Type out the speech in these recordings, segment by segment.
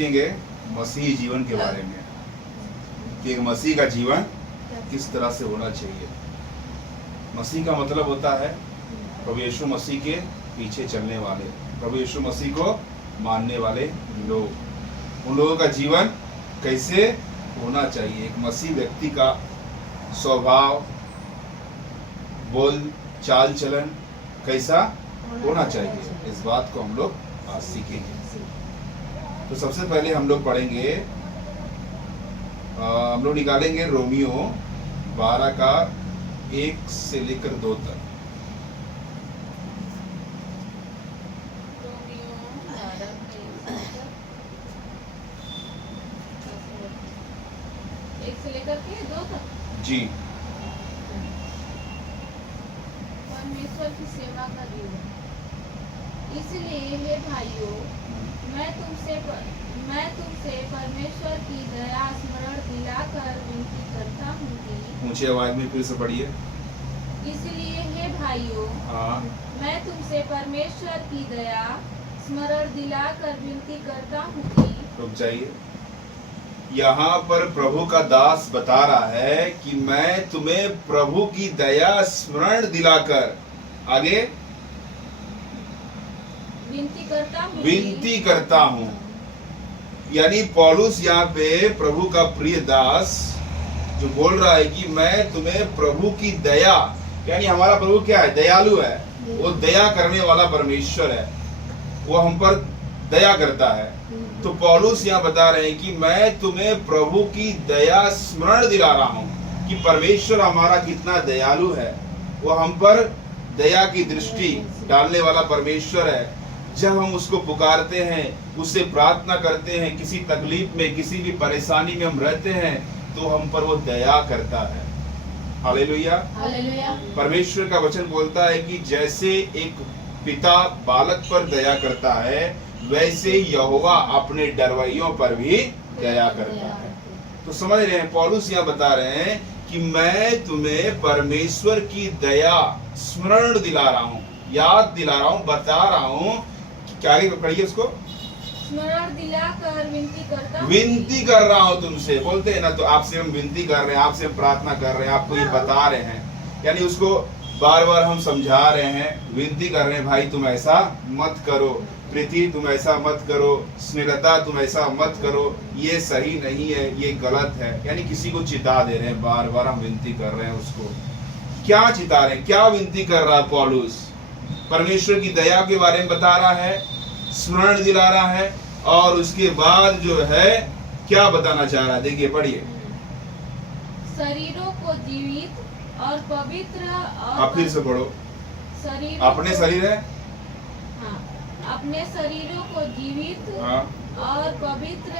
सीखेंगे मसीही जीवन के बारे में कि एक मसीह का जीवन किस तरह से होना चाहिए। मसीह का मतलब होता है प्रभु यीशु मसीह के पीछे चलने वाले, प्रभु यीशु मसीह को मानने वाले लोग। उन लोगों का जीवन कैसे होना चाहिए, एक मसीह व्यक्ति का स्वभाव, बोल चाल चलन कैसा होना चाहिए, इस बात को हम लोग आज सीखेंगे। तो सबसे पहले हम लोग पढ़ेंगे, हम लोग निकालेंगे रोमियो 12 का 1 से लेकर 2 तक। जी। परमेश्वर की सेवा का जीवन। इसलिए हे भाइयों, मैं तुमसे परमेश्वर की दया स्मरण दिलाकर विनती करता हूँ कि ऊंची आवाज में फिर से पढ़िए। इसलिए हे भाइयों, मैं तुमसे परमेश्वर की दया स्मरण दिलाकर विनती करता हूँ कि। रुक जाइए, यहाँ पर प्रभु का दास बता रहा है कि मैं तुम्हें प्रभु की दया स्मरण दिलाकर, आगे विनती करता हूँ। यानी पौलुस यहाँ पे प्रभु का प्रिय दास जो बोल रहा है कि मैं तुम्हें प्रभु की दया, यानी हमारा प्रभु क्या है, दयालु है, वो दया करने वाला परमेश्वर है, वो हम पर दया करता है। तो पौलुस यहाँ बता रहे हैं कि मैं तुम्हें प्रभु की दया स्मरण दिला रहा हूँ कि परमेश्वर हमारा कितना दयालु है, वो हम पर दया की दृष्टि डालने वाला परमेश्वर है। जब हम उसको पुकारते हैं, उससे प्रार्थना करते हैं, किसी तकलीफ में, किसी भी परेशानी में हम रहते हैं, तो हम पर वो दया करता है। हालेलुया। परमेश्वर का वचन बोलता है कि जैसे एक पिता बालक पर दया करता है, वैसे यहोवा अपने डरवैयों पर भी दया करता है। तो समझ रहे हैं, पौलुस यहाँ बता रहे हैं कि मैं तुम्हें परमेश्वर की दया स्मरण दिला रहा हूँ, याद दिला रहा हूँ, बता रहा हूँ। क्या आगे पढ़िए उसको। स्मरण दिलाकर विनती कर रहा हूँ तुमसे, बोलते हैं ना, तो आपसे हम विनती कर रहे हैं, आपसे हम प्रार्थना कर रहे हैं, आपको ये बता रहे हैं, यानी उसको बार बार हम समझा रहे हैं, विनती कर रहे हैं, भाई तुम ऐसा मत करो, प्रीति तुम ऐसा मत करो, स्नेहलता तुम ऐसा मत करो, ये सही नहीं है, ये गलत है। यानी किसी को चिता दे रहे हैं, बार बार हम विनती कर रहे हैं उसको। क्या चिता रहे हैं, क्या विनती कर रहा है पौलुस? परमेश्वर की दया के बारे में बता रहा है, स्मरण दिला रहा है, और उसके बाद जो है क्या बताना चाह रहा है, देखिए पढ़िए। शरीरों को जीवित और पवित्र और, आप फिर से पढ़ो। अपने शरीर है, अपने शरीरों को जीवित और पवित्र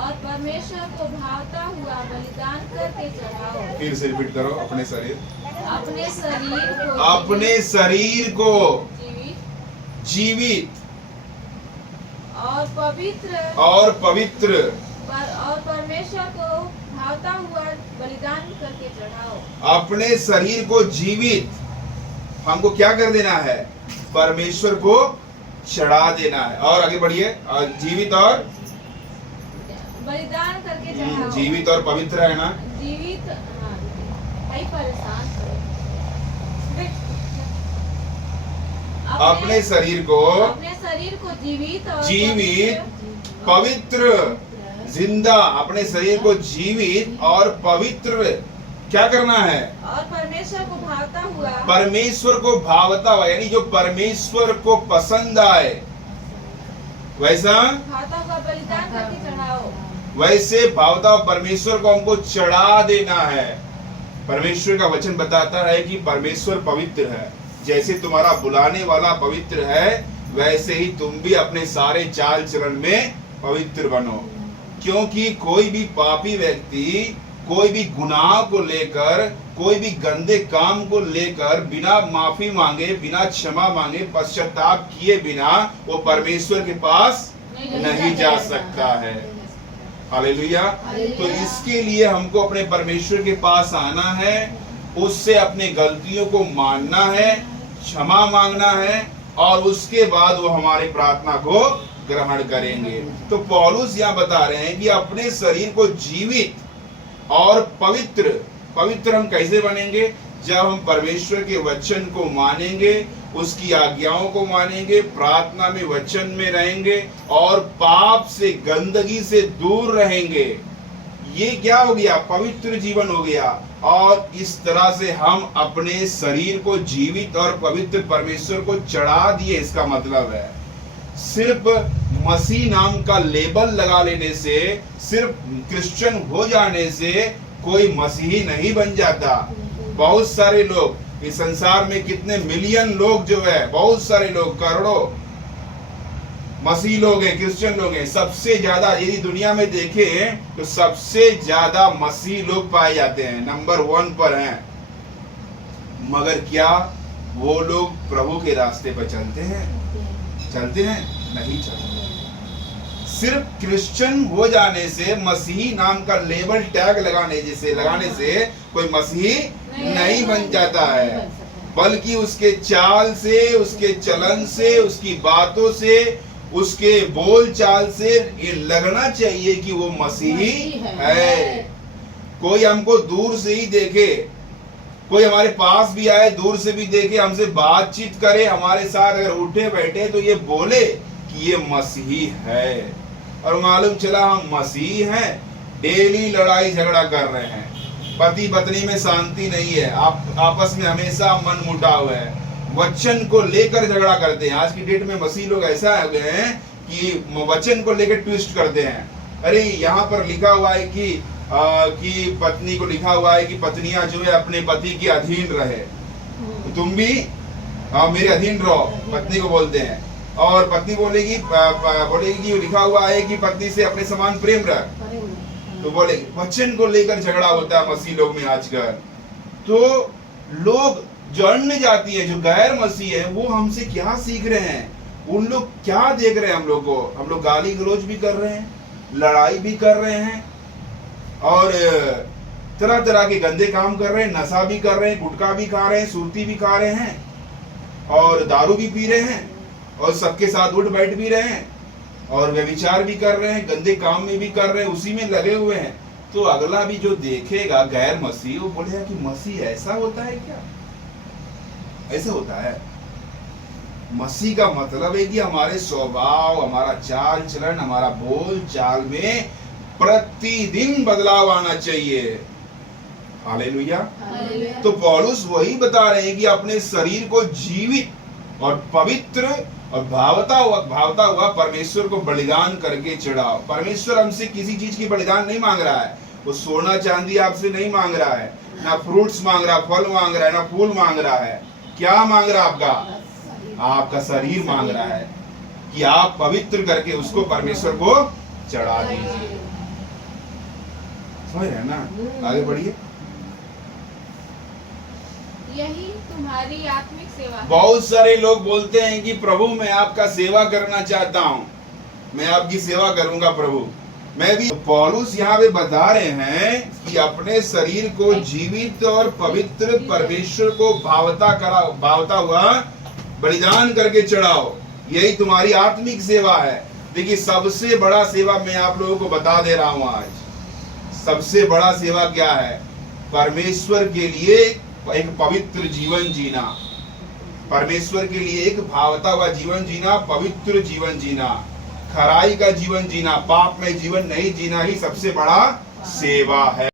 और परमेश्वर को भावता हुआ बलिदान करके चढ़ाओ। फिर से रिपीट करो। अपने शरीर को जीवित और पवित्र और परमेश्वर को भावता हुआ बलिदान करके चढ़ाओ। अपने शरीर को जीवित, हमको क्या कर देना है, परमेश्वर को चढ़ा देना है। और आगे बढ़िए, जीवित और बलिदान करके चढ़ाओ। जीवित और पवित्र है ना, जीवित, भाई परेशान अपने शरीर को जीवित पवित्र जिंदा, अपने शरीर को जीवित और पवित्र क्या करना है, और परमेश्वर को भावता हुआ, परमेश्वर को भावता हुआ, यानी जो परमेश्वर को पसंद आए वैसा भावता हुआ बलिदान करके चढ़ाओ। वैसे भावता परमेश्वर को हमको चढ़ा देना है। परमेश्वर का वचन बताता है कि परमेश्वर पवित्र है, जैसे तुम्हारा बुलाने वाला पवित्र है, वैसे ही तुम भी अपने सारे चाल चलन में पवित्र बनो। क्योंकि कोई भी पापी व्यक्ति कोई भी गुनाह को लेकर, कोई भी गंदे काम को लेकर बिना माफी मांगे, बिना क्षमा मांगे, पश्चाताप किए बिना वो परमेश्वर के पास नहीं जा सकता है। हालेलुया। तो इसके लिए हमको अपने परमेश्वर के पास आना है, उससे अपने गलतियों को मानना है, क्षमा मांगना है, और उसके बाद वो हमारी प्रार्थना को ग्रहण करेंगे। तो पौलुस यहाँ बता रहे हैं कि अपने शरीर को जीवित और पवित्र हम कैसे बनेंगे? जब हम परमेश्वर के वचन को मानेंगे, उसकी आज्ञाओं को मानेंगे, प्रार्थना में वचन में रहेंगे और पाप से, गंदगी से दूर रहेंगे। ये क्या हो गया? पवित्र जीवन हो गया। और इस तरह से हम अपने शरीर को जीवित और पवित्र परमेश्वर को चढ़ा दिए। इसका मतलब है सिर्फ मसीह नाम का लेबल लगा लेने से, सिर्फ क्रिश्चियन हो जाने से कोई मसीही नहीं बन जाता। बहुत सारे लोग इस संसार में, कितने मिलियन लोग जो है, बहुत सारे लोग, करोड़ों मसीह लोग हैं, क्रिश्चियन लोग हैं। सबसे ज्यादा यदि दुनिया में देखें तो सबसे ज्यादा मसीह लोग पाए जाते हैं, नंबर 1 पर हैं। मगर क्या वो लोग प्रभु के रास्ते पर चलते हैं? नहीं चलते। सिर्फ क्रिश्चियन हो जाने से, मसीही नाम का लेबल टैग लगाने से कोई मसीही नहीं बन जाता है, बल्कि उसके चाल से, उसके चलन से, उसकी बातों से, उसके बोल चाल से ये लगना चाहिए कि वो मसीही है। कोई हमको दूर से ही देखे, कोई हमारे पास भी आए, दूर से भी देखे, हमसे बातचीत करे, हमारे साथ अगर उठे बैठे तो ये बोले कि ये मसीही है। और मालूम चला हम मसीह हैं, डेली लड़ाई झगड़ा कर रहे हैं, पति पत्नी में शांति नहीं है, आपस में हमेशा मन मुटाव है, वचन को लेकर झगड़ा करते हैं। आज की डेट में मसीह लोग ऐसा हो गए हैं कि वचन को लेकर ट्विस्ट करते हैं। अरे यहाँ पर लिखा हुआ है कि पत्नी को लिखा हुआ है कि पत्नियां जो है अपने पति के अधीन रहे, तो तुम भी मेरे अधीन रहो, पत्नी को बोलते हैं। और पत्नी बोलेगी कि लिखा हुआ है कि पत्नी से अपने समान प्रेम रख, तो बोलेगी। वचन को लेकर झगड़ा होता है मसीह लोग में आजकल। तो लोग जो अन्य जाति है, जो गैर मसीह है, वो हमसे क्या सीख रहे हैं? उन लोग क्या देख रहे हैं हम लोग को? हम लोग गाली गलौज भी कर रहे हैं, लड़ाई भी कर रहे हैं, और तरह तरह के गंदे काम कर रहे हैं, नशा भी कर रहे हैं, गुटखा भी खा रहे हैं, सुरती भी खा रहे हैं, और दारू भी पी रहे हैं, और सबके साथ उठ बैठ भी रहे हैं, और व्यभिचार भी कर रहे हैं, गंदे काम में भी कर रहे हैं, उसी में लगे हुए हैं। तो अगला भी जो देखेगा गैर मसीह, वो बोलेगा कि मसीह ऐसा होता है क्या? ऐसा होता है। मसीह का मतलब है कि हमारे स्वभाव, हमारा चाल चलन, हमारा बोल चाल में प्रतिदिन बदलाव आना चाहिए। हालेलुया। तो पौलुस वही बता रहे हैं कि अपने शरीर को जीवित और पवित्र और भावता हुआ परमेश्वर को बलिदान करके चढ़ाओ। परमेश्वर हमसे किसी चीज की बलिदान नहीं मांग रहा है। वो सोना चांदी आपसे नहीं मांग रहा है, ना फ्रूट्स मांग रहा, फल मांग रहा है, ना फूल मांग रहा है। क्या मांग रहा है? आपका शरीर मांग रहा है कि आप पवित्र करके उसको परमेश्वर को चढ़ा दीजिए। समझ रहे ना? आगे बढ़िए। यही तुम्हारी आत्मिक सेवा है। बहुत सारे लोग बोलते हैं कि प्रभु मैं आपका सेवा करना चाहता हूँ, मैं आपकी सेवा करूंगा प्रभु, मैं भी। पौलुस यहाँ पे बता रहे हैं कि अपने शरीर को जीवित और पवित्र परमेश्वर को भावता हुआ बलिदान करके चढ़ाओ, यही तुम्हारी आत्मिक सेवा है। देखिए, सबसे बड़ा सेवा मैं आप लोगों को बता दे रहा हूँ आज। सबसे बड़ा सेवा क्या है? परमेश्वर के लिए एक पवित्र जीवन जीना, परमेश्वर के लिए एक भावता हुआ जीवन जीना, पवित्र जीवन जीना, खराई का जीवन जीना, पाप में जीवन नहीं जीना ही सबसे बड़ा सेवा है।